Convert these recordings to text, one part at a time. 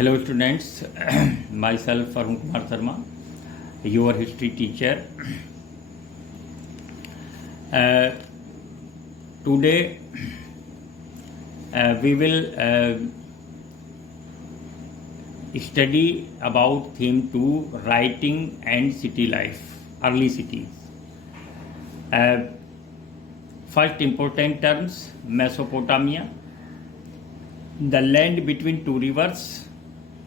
Hello students, myself Arun Kumar Sharma, your history teacher. Today we will study about theme 2, writing and city life, early cities. First important terms, Mesopotamia, the land between two rivers.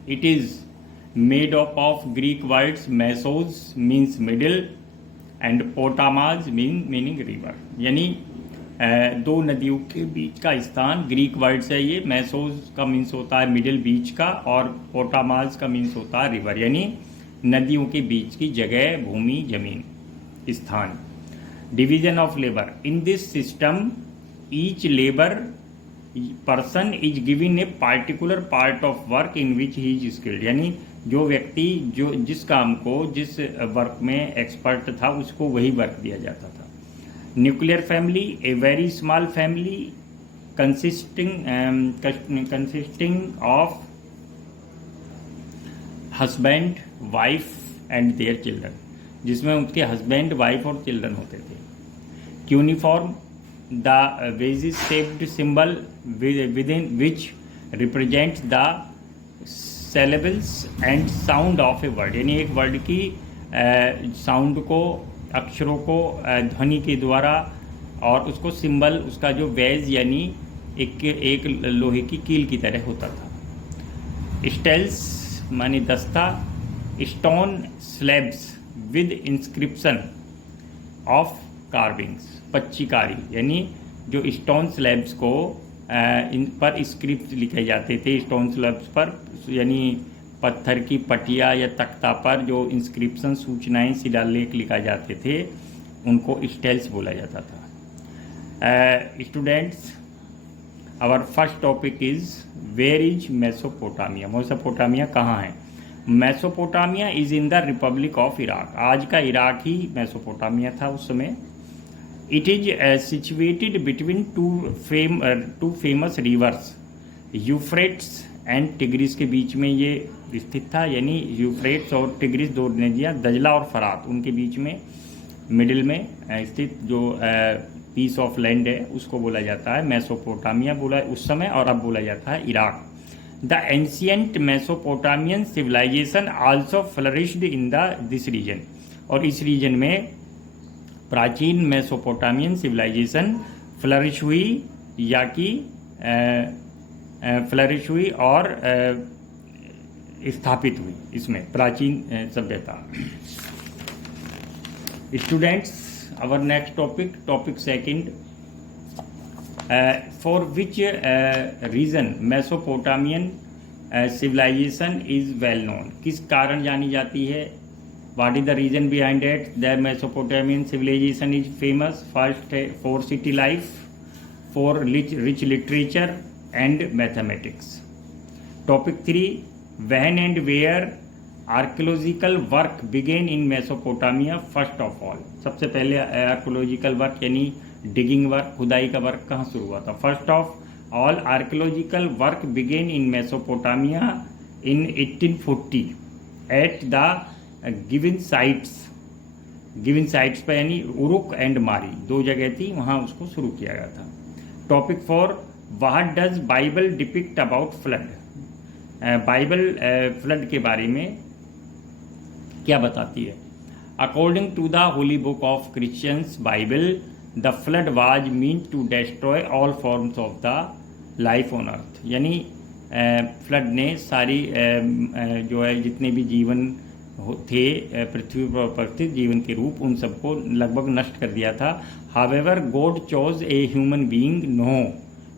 It is made up of Greek words mesos means middle and potamas meaning river, यानी दो नदियों के बीच का स्थान. Greek words है ये. मेसोस का मीन्स होता है मिडिल, बीच का, और पोटामाज का मीन्स होता है रिवर, यानी नदियों के बीच की जगह, भूमि, जमीन, स्थान. Division of labour. In this system each labour person is given a particular part of work in which he is skilled, यानी जो व्यक्ति जो जिस काम को, जिस वर्क में एक्सपर्ट था, उसको वही वर्क दिया जाता था. Nuclear family, a very small family consisting of husband, wife and their children, जिसमें उनके हस्बैंड, वाइफ और चिल्ड्रन होते थे. Cuneiform, the vase shaped symbol within which represents the syllables and sound of a word, यानी एक word की sound को, अक्षरों को ध्वनि के द्वारा, और उसको सिंबल, उसका जो वेज यानी एक लोहे की कील की तरह होता था. स्टेल्स मानी दस्ता. Stone slabs with inscription of carvings, पच्चीकारी, यानी जो स्टोन स्लैब्स को इन पर स्क्रिप्ट लिखे जाते थे. स्टोन स्लैब्स पर यानी पत्थर की पटिया या तख्ता पर जो इंस्क्रिप्शन, सूचनाएं, शिलालेख लिखा जाते थे, उनको स्टेल्स बोला जाता था. Students, our first topic is where is Mesopotamia. Mesopotamia कहाँ है? Mesopotamia is in the republic of Iraq. आज का इराक ही मेसोपोटामिया था उस समय. It is situated between two famous rivers, Euphrates and tigris के बीच में ये स्थित था, यानी यूफ्रेट्स और टिग्रिस दो नदियाँ, दजला और फरात, उनके बीच में मिडिल में स्थित जो पीस ऑफ लैंड है, उसको बोला जाता है मेसोपोटामिया बोला उस समय, और अब बोला जाता है Iraq. The ancient Mesopotamian civilization also flourished in this region, और इस रीजन में प्राचीन मेसोपोटामियन सिविलाइजेशन फ्लरिश हुई, या कि फ्लरिश हुई और स्थापित हुई इसमें प्राचीन सभ्यता. Students, our next topic second, for which region Mesopotamian civilization is well known. किस कारण जानी जाती है? What is the reason behind it? The Mesopotamian civilization is famous first for city life, for rich literature and mathematics. Topic 3, when and where archaeological work began in Mesopotamia first of all. सबसे पहले archaeological work यानी digging work, खुदाई का work कहाँ शुरू हुआ था? First of all archaeological work began in Mesopotamia in 1840 at the given sites पर, यानी उरुक एंड मारी, दो जगह थी, वहाँ उसको शुरू किया गया था. Topic 4, what does Bible depict about flood. Bible flood के बारे में क्या बताती है? According to the holy book of Christians Bible, the flood was mean to destroy all forms of the life on earth, यानी फ्लड ने सारी जो है जितने भी जीवन थे पृथ्वी पर उपस्थित जीवन के रूप, उन सबको लगभग नष्ट कर दिया था. However God chose a human being no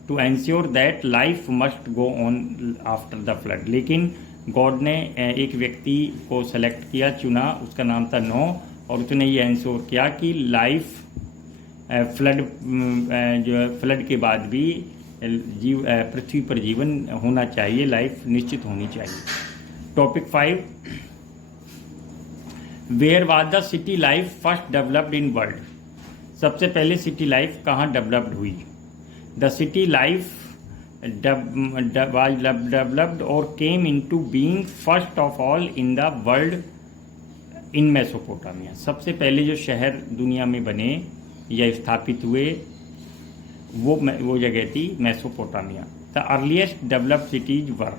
to ensure that life must go on after the flood. लेकिन गॉड ने एक व्यक्ति को सेलेक्ट किया, चुना, उसका नाम था नो, और उसने ये एंश्योर किया कि लाइफ फ्लड के बाद भी पृथ्वी पर जीवन होना चाहिए, लाइफ निश्चित होनी चाहिए. Topic 5, where was the city life first developed in world. सबसे पहले सिटी लाइफ कहाँ डेवलप्ड हुई? The city life was developed or came into being first of all in the world in Mesopotamia. सबसे पहले जो शहर दुनिया में बने या स्थापित हुए वो जगह थी Mesopotamia. The earliest developed cities were,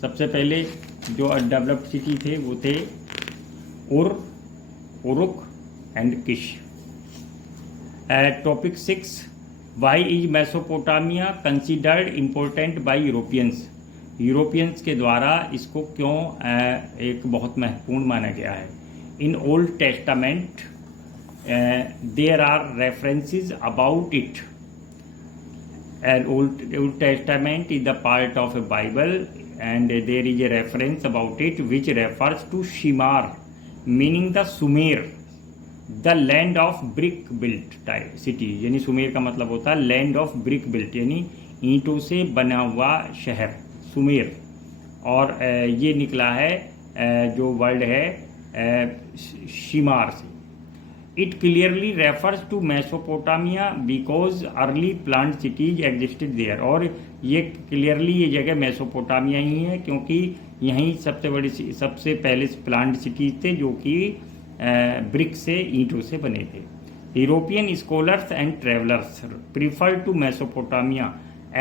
सबसे पहले जो डेवलप्ड सिटी थे वो थे Uruk and Kish. Topic 6, why is Mesopotamia considered important by Europeans. Europeans के द्वारा इसको क्यों एक बहुत महत्वपूर्ण माना गया है. In Old Testament there are references about it. And Old Testament is the part of a Bible, and there is a reference about it which refers to Shimar, meaning the Sumer, the land of brick built city. यानी सुमेर का मतलब होता है land of brick built, यानी ईंटों से बना हुआ शहर सुमेर. और ये निकला है जो वर्ड है शिमार से. It clearly refers to Mesopotamia because early planned cities existed there. और ये क्लियरली ये जगह मेसोपोटामिया ही है क्योंकि यहीं सबसे पहले प्लान्ड सिटीज थे जो कि ब्रिक से ईंटों से बने थे. European scholars and travellers prefer to Mesopotamia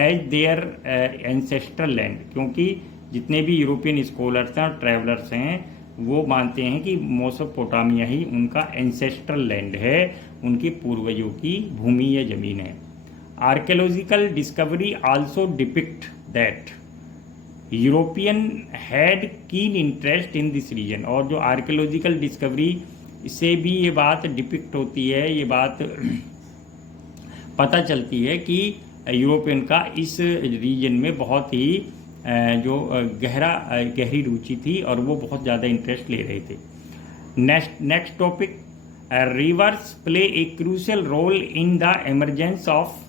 as their ancestral land. क्योंकि जितने भी यूरोपियन स्कॉलर्स हैं और ट्रेवलर्स हैं वो मानते हैं कि मेसोपोटामिया ही उनका एंसेस्ट्रल लैंड है, उनके पूर्वजों की भूमि या जमीन है. Archaeological discovery also depict that European had keen interest in this region. और जो आर्कियोलॉजिकल डिस्कवरी से भी ये बात डिपिक्ट होती है, ये बात पता चलती है कि यूरोपियन का इस रीजन में बहुत ही जो गहरी रुचि थी और वो बहुत ज़्यादा इंटरेस्ट ले रहे थे. Next topic, rivers play a crucial role in the emergence of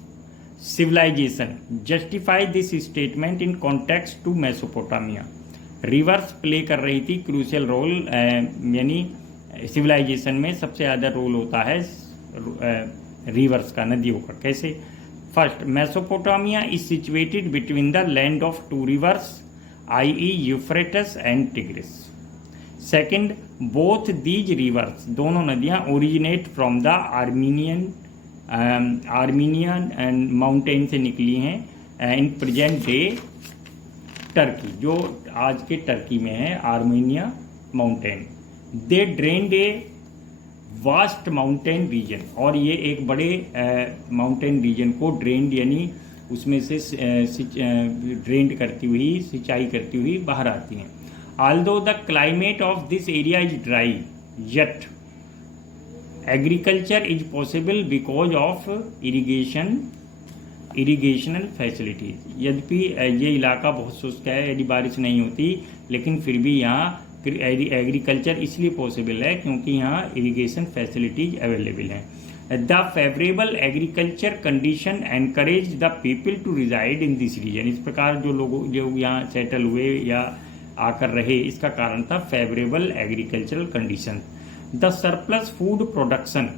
civilization. Justify this statement in context to Mesopotamia. Rivers play कर रही थी क्रूशियल रोल, यानी सिविलाइजेशन में सबसे ज़्यादा रोल होता है रिवर्स का, नदियों का. कैसे? First, Mesopotamia is situated between the land of two rivers, i.e. Euphrates and Tigris. Second, both these rivers, दोनों नदियाँ originate from the Armenian and mountain से निकली हैं in present day टर्की, जो आज के टर्की में है Armenia mountain. They drained a vast mountain region, और ये एक बड़े माउंटेन रीजन को ड्रेन्ड यानी उसमें से ड्रेन्ड करती हुई, सिंचाई करती हुई बाहर आती हैं. Aldous the climate of this area is dry yet agriculture is possible because of irrigational facilities. यद्यपि ये इलाका बहुत शुष्क है, यदि बारिश नहीं होती, लेकिन फिर भी यहाँ एग्रीकल्चर इसलिए पॉसिबल है क्योंकि यहाँ इरिगेशन फैसिलिटीज अवेलेबल हैं. The favourable agriculture condition encourage the people to reside in this region. इस प्रकार जो यहाँ सेटल हुए या आकर रहे, इसका कारण था favourable agricultural condition. The surplus food production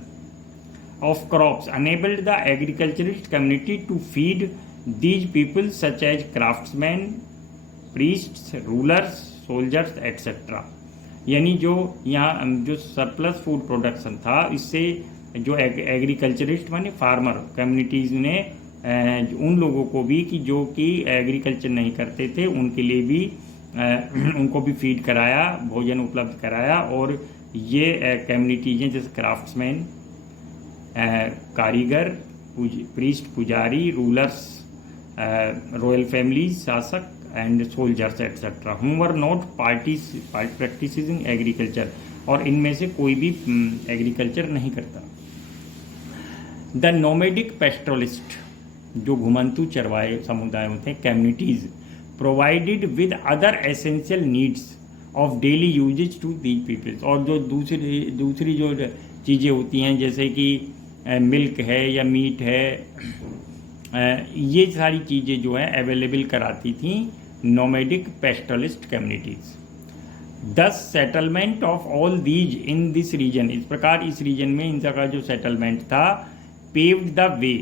of crops enabled the agriculturist community to feed these people such as craftsman, priests, rulers, soldiers etcetera. यानी जो यहाँ जो सरप्लस फूड प्रोडक्शन था, इससे जो एग्रीकल्चरिस्ट माने फार्मर कम्युनिटीज़ ने उन लोगों को भी कि जो कि एग्रीकल्चर नहीं करते थे उनके लिए भी उनको भी फीड कराया, भोजन उपलब्ध कराया. और ये कम्युनिटीज़ हैं जैसे क्राफ्ट्समैन, कारीगर, प्रीस्ट, पुजारी, रूलर्स, रॉयल फैमिलीज, शासक and soldiers etcetera, whom were not practising agriculture. और इनमें से कोई भी एग्रीकल्चर नहीं करता. द नोमेडिक पेस्ट्रोलिस्ट, जो घुमंतु चरवाए समुदाय होते हैं, communities provided with other essential needs of daily usages to these peoples. और जो दूसरी जो चीज़ें होती हैं जैसे कि मिल्क है या मीट है, ये सारी चीज़ें जो है अवेलेबल कराती थी nomadic pastoralist communities. Thus settlement of all these in this region. इस प्रकार इस रीजन में इन जगह जो सेटलमेंट था, paved the way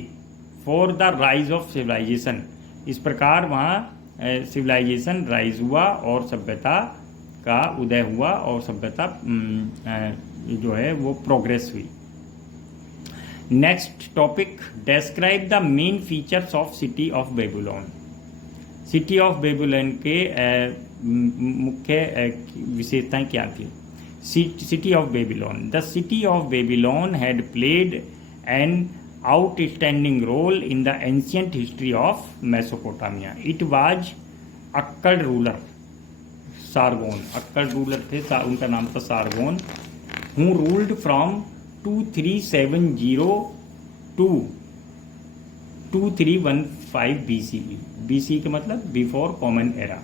for the rise of civilization, इस प्रकार वहाँ सिविलाइजेशन राइज हुआ और सभ्यता का उदय हुआ और सभ्यता जो है वो प्रोग्रेस हुई। Next topic, describe the main features of city of Babylon. City of Babylon के मुख्य विशेषताएं क्या थी? City of Babylon, the city of Babylon had played an outstanding role in the ancient history of Mesopotamia. It was Akkad ruler Sargon. Akkad ruler थे, उनका नाम था सारगोन, who ruled from 2370 to 2315 BCE. BC का मतलब before common era.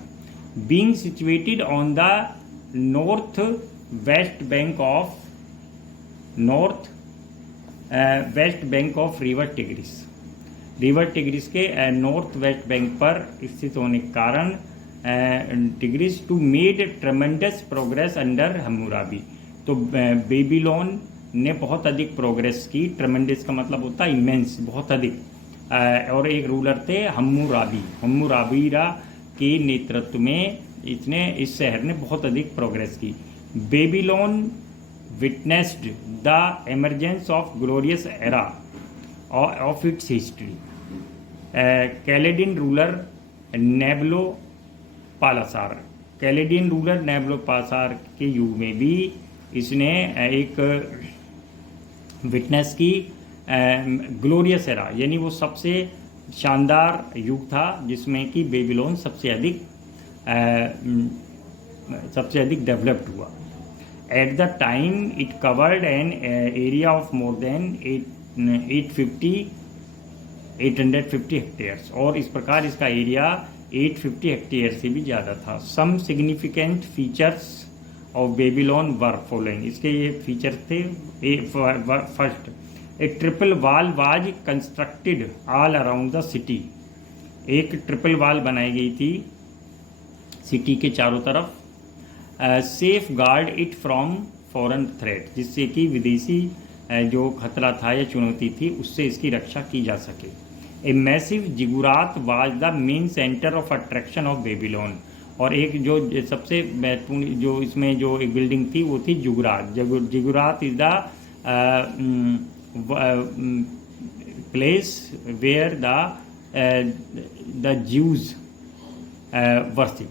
Being situated on the north west bank of river Tigris. River Tigris के north west bank पर स्थित होने के कारण Tigris too made tremendous progress under Hammurabi. तो Babylon ने बहुत अधिक प्रोग्रेस की। ट्रमेंडस का मतलब होता है इमेंस, बहुत अधिक। और एक रूलर थे हम्मुराबीरा के नेतृत्व में इस शहर ने बहुत अधिक प्रोग्रेस की। Babylon witnessed the emergence of glorious era of its history. Chaldean ruler Nabopolassar, Chaldean ruler Nabopolassar के युग में भी इसने एक विटनेस की ग्लोरियस एरा, यानी वो सबसे शानदार युग था जिसमें कि बेबीलोन सबसे अधिक डेवलप्ड हुआ। At the time, it covered an area of more than 850 hectares, और इस प्रकार इसका एरिया 850 हेक्टेयर से भी ज़्यादा था। Some significant features of Babylon were following. इसके ये फीचर थे। First, a triple wall was constructed all around the city. एक ट्रिपल वॉल बनाई गई थी सिटी के चारों तरफ। Safe guard it from foreign threat, जिससे कि विदेशी जो खतरा था या चुनौती थी उससे इसकी रक्षा की जा सके। A massive ziggurat was the main centre of attraction of Babylon, और एक जो सबसे महत्वपूर्ण जो इसमें जो एक बिल्डिंग थी वो थी ziggurat. Ziggurat is the place where the Jews worship,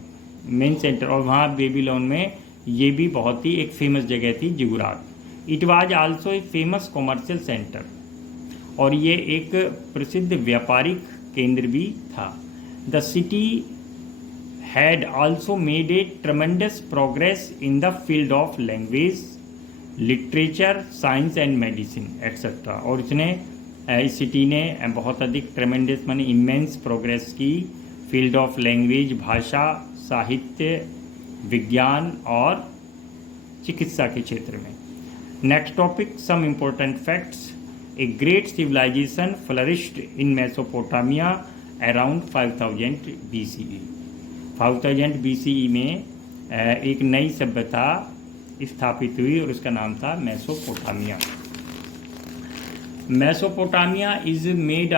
main centre. और वहाँ बेबीलोन में ये भी बहुत ही एक फेमस जगह थी ziggurat. It was also a famous commercial centre, और ये एक प्रसिद्ध व्यापारिक केंद्र भी था। The city had also made a tremendous progress in the field of language, literature, science and medicine etcetera. और इसने इस सिटी ने बहुत अधिक ट्रमेंडस माने इमेंस प्रोग्रेस की फील्ड ऑफ लैंग्वेज, भाषा, साहित्य, विज्ञान और चिकित्सा के क्षेत्र में। Next topic, some important facts. A great civilisation flourished in Mesopotamia around 5000 BCE। 5000 BCE में एक नई सभ्यता स्थापित हुई और उसका नाम था Mesopotamia. Mesopotamia is made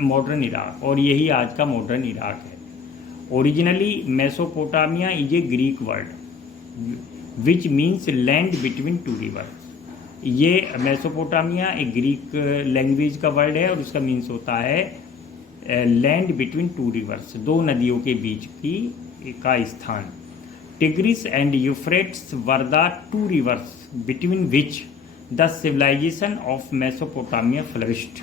modern Iraq, और यही आज का मॉडर्न इराक है। Originally Mesopotamia is a Greek word which means land between two river. ये मेसोपोटामिया एक ग्रीक लैंग्वेज का वर्ड है और उसका मीन्स होता है लैंड बिटवीन टू रिवर्स, दो नदियों के बीच का स्थान। Tigris and Euphrates were the two rivers between which the civilization of Mesopotamia flourished.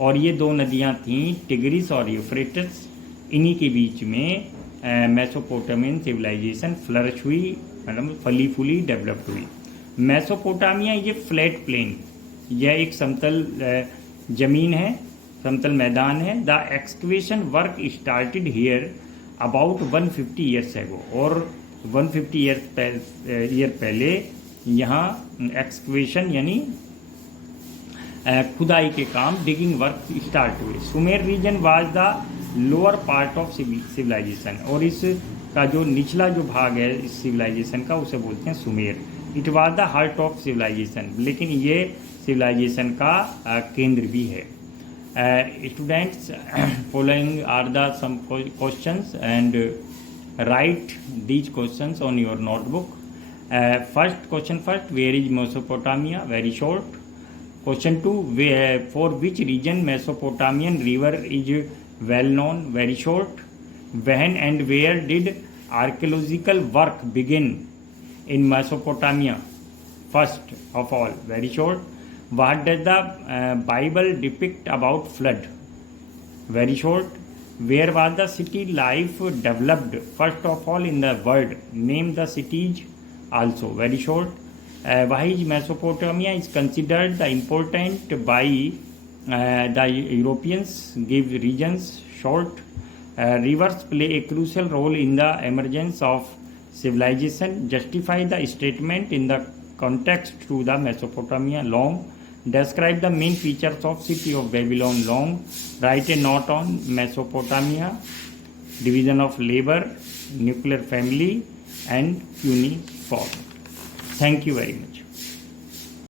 और ये दो नदियाँ थीं, टिग्रिस और यूफ्रेट्स, इन्हीं के बीच में मेसोपोटामियन सिविलाइजेशन फ्लरिश हुई, मतलब फली फूली डेवलप्ड हुई। मेसोपोटामिया ये फ्लैट प्लेन, यह एक समतल जमीन है, समतल मैदान है। The excavation work started here about 150 years ago, और 150 ईयर पहले यहाँ एक्सकवेशन यानी खुदाई के काम, डिगिंग वर्क स्टार्ट हुए। Sumer region was the lower part of civilization, और इसका जो निचला जो भाग है इस सिविलाइजेशन का उसे बोलते हैं Sumer. It was the heart of civilization, लेकिन ये सिविलाइजेशन का केंद्र भी है। Students, following are the some questions, and write these questions on your notebook. First question first, where is Mesopotamia? Very short. Question 2, for which region Mesopotamian river is well known? Very short. When and where did archaeological work begin in Mesopotamia? First of all, very short. What does the Bible depict about flood? Very short. Where was the city life developed first of all in the world? Name the cities also. Very short. Why is Mesopotamia is considered the important by the Europeans? Give regions. Short. Rivers play a crucial role in the emergence of civilization. Justify the statement in the context to the Mesopotamia. Long. Describe the main features of city of Babylon. Long. Write a note on Mesopotamia. Division of labor, nuclear family, and cuneiform. Thank you very much.